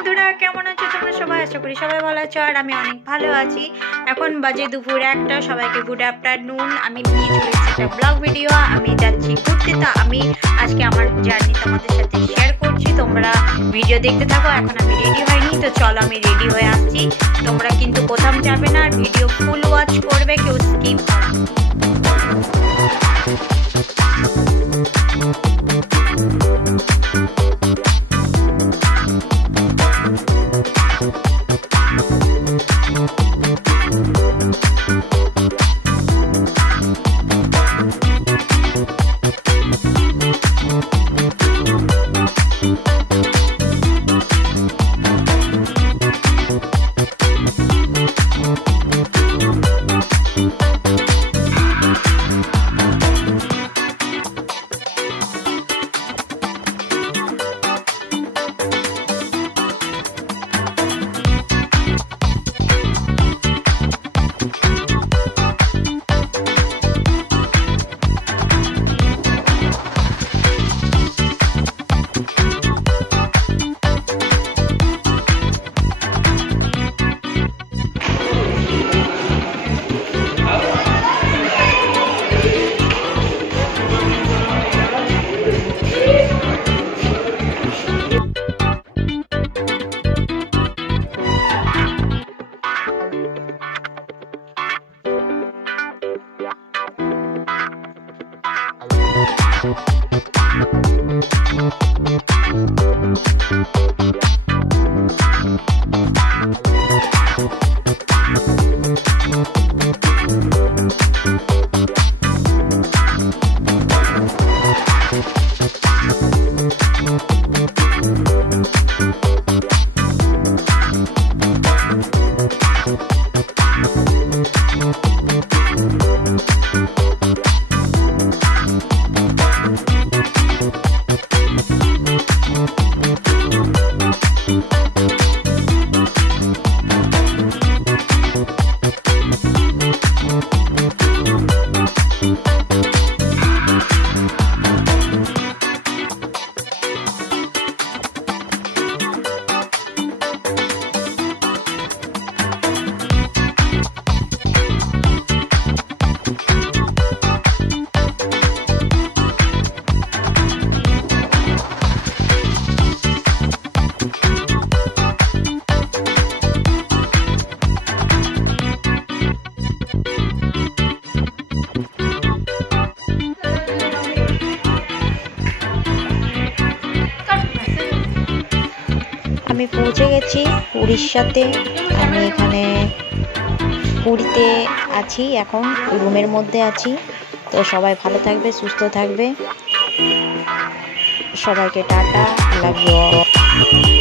বন্ধুরা, কেমন আছো তোমরা সবাই? আশা করি সবাই ভালো আছো আর আমি অনেক ভালো আছি। এখন বাজে দুপুর 1টা। সবাইকে গুড আফটারনুন। আমি নিয়ে চলে এসেছি একটা ব্লগ ভিডিও। আমি যাচ্ছি ঘুরতে, তা আমি আজকে আমার জার্নি তোমাদের সাথে শেয়ার করছি। তোমরা ভিডিও দেখতে থাকো। এখন আমি রেডি হয়নি, তো চলো আমি রেডি হয়ে আসছি। তোমরা কিন্তু কোথাও যাবে না, আর ভিডিও ফুল ওয়াচ করবে, কেউ স্কিপ করবে। আমি পৌঁছে গেছি উড়িষ্যাতে। আমি এখানে পুরীতে আছি, এখন রুমের মধ্যে আছি। তো সবাই ভালো থাকবে, সুস্থ থাকবে। সবাইকে টাটা, লাভ ইউ।